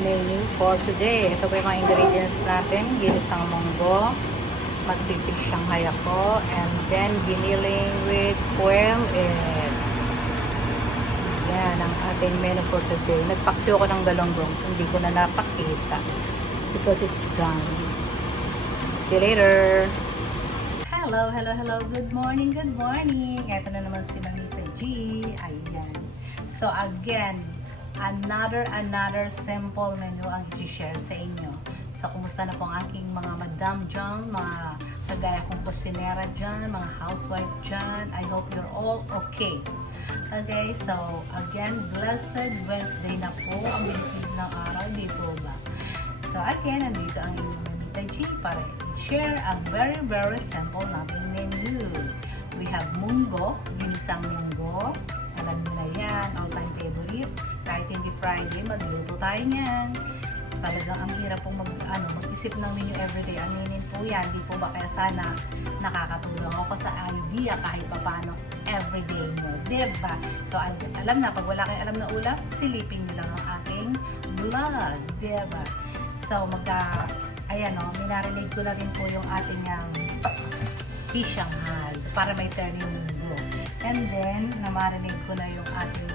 menu for today. Ito po yung mga ingredients natin. Ginisang munggo, magpipish Shanghai ako, and then giniling with quail eggs. Yan ang ating menu for today. Nagpaksiw ko ng galonggong. Hindi ko na napakita because it's done. See you later! Hello, hello, hello. Good morning, good morning. Ito na naman si Mamita G. Ayan. So again, another simple menu ang isi-share sa inyo. So kumusta na po ang aking mga madam dyan, mga kagaya kong kusinera dyan, mga housewife dyan. I hope you're all okay. Okay, so again, blessed Wednesday na po. Ang bilis-bilis ng araw, di po ba? So again, nandito ang inyong Mamita G para i-share ang very simple nating menu. We have munggo, ginisang munggo. Alam nyo na yan, all-time favorite. Kahit hindi Friday, magluto tayo niyan. Talagang ang hirap pong mag-isip ng menu everyday. Aminin po yan, di po ba? Kaya sana nakakatulong ako sa idea kahit pa paano everyday nyo. Diba? So, alam na, pag wala kayong alam na ulam, silipin nyo lang ang ating vlog. Diba? So, ayan o, minarinate ko na rin po yung ating fish Shanghai para may turn yung munggo. And then, namarinate ko na yung ating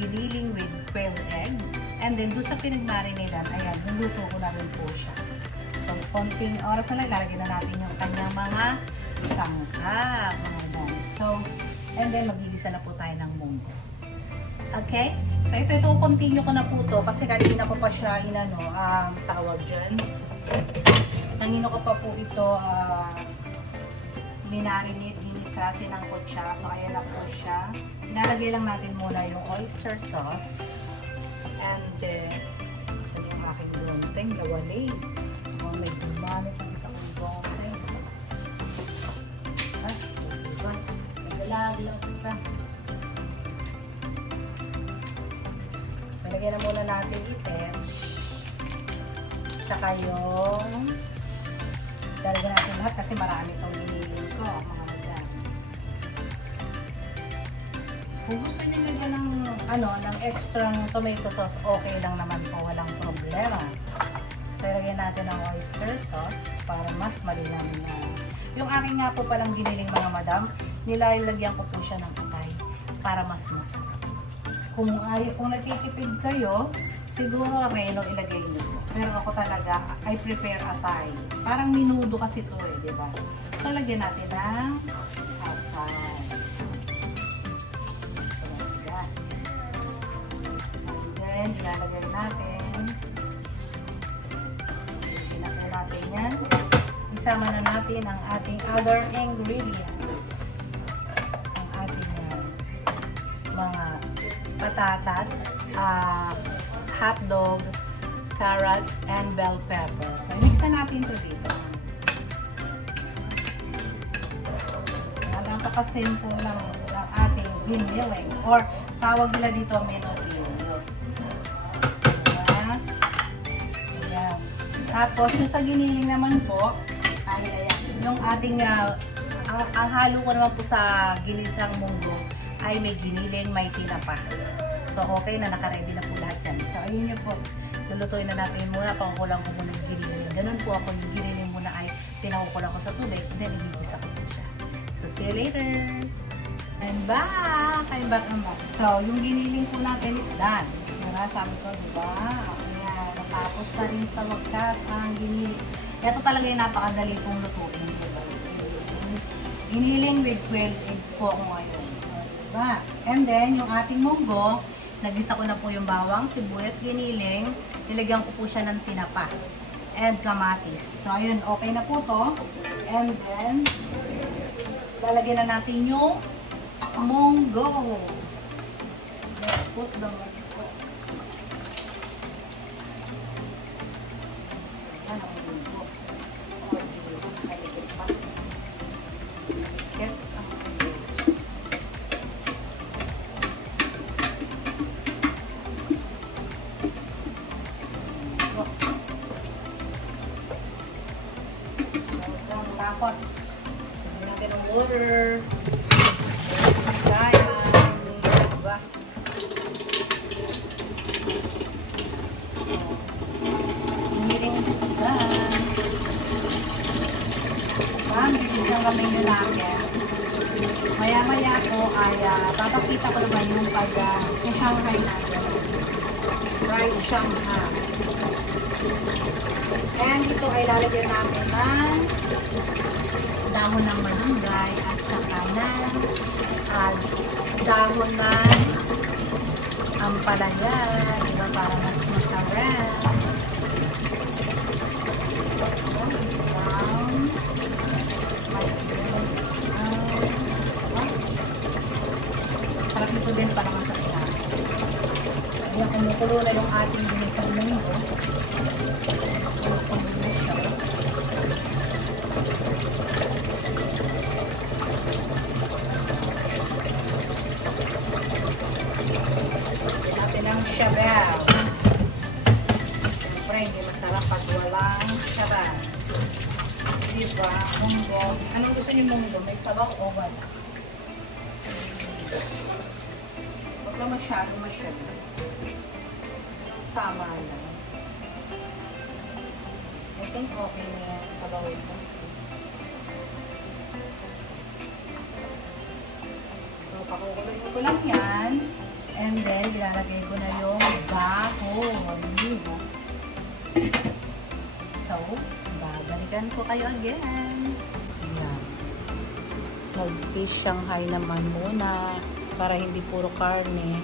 giniling with quail egg. And then, doon sa pinagmarinadan, ayan, niluto ko na rin po siya. So, konting oras na lang, lalagyan na natin yung kanyang mga sangkap, mga dan. So, and then, magigisa na po tayo ng munggo. Okay? So, ito, continue ko na po to kasi kanina ko pa siya, tawag dyan. Kanina ko pa po ito, minarinate, ginisa, sinangkot siya. So, ayan na po siya. Nalagay lang natin muna yung oyster sauce. And then, saan yung aking gonteng? Nawalay. Oh, may gumamit ng isang gonteng. Ah, diba? Nagalag pa. So, lagyan na muna natin item. Tsaka yung lalagyan natin lahat kasi marami itong giniling ko. Kung gusto niyo nilagyan ng extra tomato sauce, okay lang naman po, walang problema. So, ilagyan natin ang oyster sauce para mas malinaw na. Yung aking nga po palang giniling mga madam, nilalagyan ko po siya ng atay para mas masarap. Kung nagtitipid kayo, siguro reno ilagay niyo. Pero ako talaga, I prepare atay. Parang minudo kasi ito di ba? So, lagyan natin ng atay. And then, ilalagay natin. Ilagay natin yan. Isama na natin ang ating other ingredients. Ang ating mga patatas, hotdog, carrots, and bell pepper. So, mix na natin ito dito. Napaka-simple lang ang ating giniling or tawag nila dito menotillo. Ayan. Tapos, yung sa giniling naman po, ayan, yung ating ang halo ko naman po sa ginisang munggo ay may giniling, may tinapa. So, okay na, nakaready na po lahat yan. So, ayun nyo po. Lulutuin na natin muna, pangkulang ko muna yung giniling. Ganun po ako, yung giniling muna ay pinakukulang ko sa tubig, then igigisa ko po siya. So, see you later! And back! I'm back. So, yung giniling po natin is done. Diba? Sabi ko, diba? Ayan, natapos na rin sa wakas ang giniling. Ito talaga yung napakadali pong lutuin. Diba? Giniling with quail eggs po ako ngayon. Diba? And then, yung ating munggo, nagisa ko na po yung bawang, sibuyas, giniling. Nilagyan ko po siya ng tinapa and kamatis. So, ayun, okay na po to. And then, lalagyan na natin yung munggo. Let's put the munggo. Ayan ang munggo. Gets ang tapots. Lagyan natin ng water. Sayang. Diba? isang menu natin. Maya-maya po ay papakita ko naman yung Shanghai natin. Fried Shanghai. And ito ay lalagyan natin ng dahon ng malunggay at saka ng dahon ng ampalaya, diba, para mas masarap. Sarap nito din para masarap. Ayan, kumukulo na yung ating ginisang munggo. Kumukulo na siya. Natin ang shabab. Siyempre, hindi masarap pag walang shabab. Diba? Munggo. Anong gusto niyo munggo? May sabaw o wala? Huwag na masyado. Tama lang. I think okay na yan. Sabaw ito. So, pakukuloy ko lang yan. And then, ilalagay ko na yung dahon. Diba? So, babalikan ko kayo again. Ayan. Mag-fish Shanghai naman muna para hindi puro karne.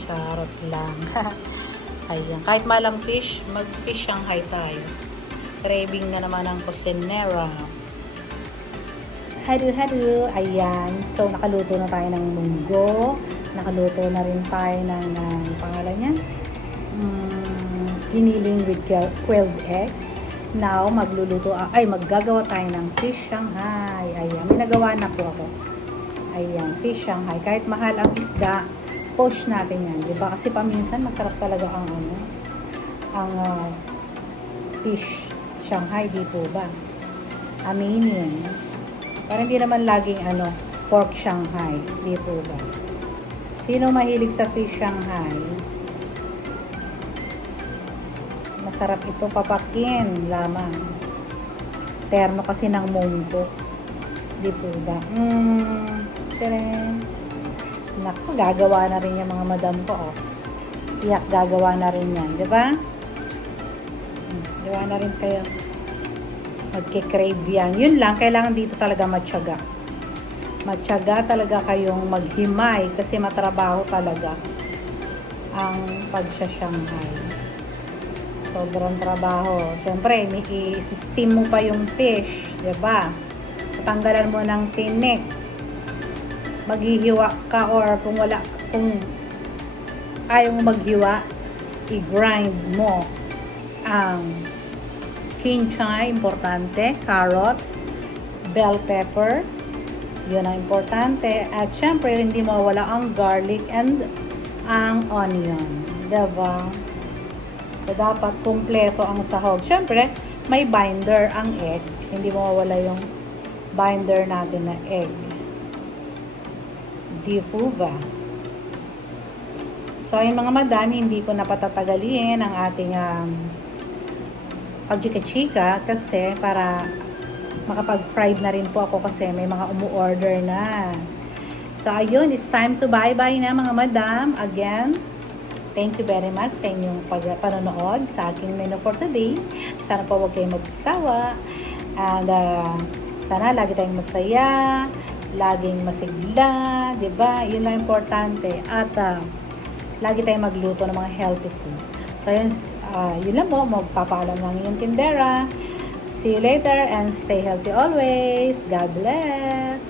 Charot lang. Ayan. Kahit malang fish, mag-fish Shanghai tayo. Craving na naman ang kusinera. Hadu. Ayan. So, nakaluto na tayo ng munggo. Nakaluto na rin tayo ng pangalan niya. Giniling with quailed eggs. Now, maggagawa tayo ng fish Shanghai. Ayan. May nagawa na po ako. Ayan. Fish Shanghai. Kahit mahal ang isda, posh natin yan. Diba? Kasi paminsan, masarap talaga ang fish Shanghai. Di po ba? Aminin. Para hindi naman laging pork Shanghai. Di po ba? Sino mahilig sa fish Shanghai? Masarap ito papakin lamang. Terno kasi ng munggo. Di po ba? Naku, gagawa na rin yung mga madam ko, oh. Iyak, gagawa na rin yan. Di ba? Gawa na rin kayo. Magkikrave yan. Yun lang, kailangan dito talaga matyaga. Matyaga talaga kayong maghimay kasi matrabaho talaga ang pagsya-Shanghai. Sobrang trabaho. Siyempre, i-steam mo pa yung fish. Diba? Tatanggalan mo ng tinik. Maghihiwa ka or kung ayaw mo maghiwa, i-grind mo ang kinchay, importante, carrots, bell pepper, yun ang importante. At syempre, hindi mawala ang garlic and ang onion. Diba? So, dapat kumpleto ang sahog. Syempre, may binder ang egg. Hindi mawawala yung binder natin na egg. Di po ba? So, yung mga madami, hindi ko napatatagalin ang ating pagchika-chika kasi para makapag-fried na rin po ako kasi may mga umu-order na. So, ayun, it's time to bye-bye na mga madam. Again, thank you very much sa inyong panonood sa aking menu for today. Sana po huwag kayong magsawa. And, sana lagi tayong masaya, laging masigla, di ba? Yun lang importante. At, lagi tayong magluto ng mga healthy food. So, yun lang po. Magpapaalam ng inyong tindera. See you later and stay healthy always. God bless.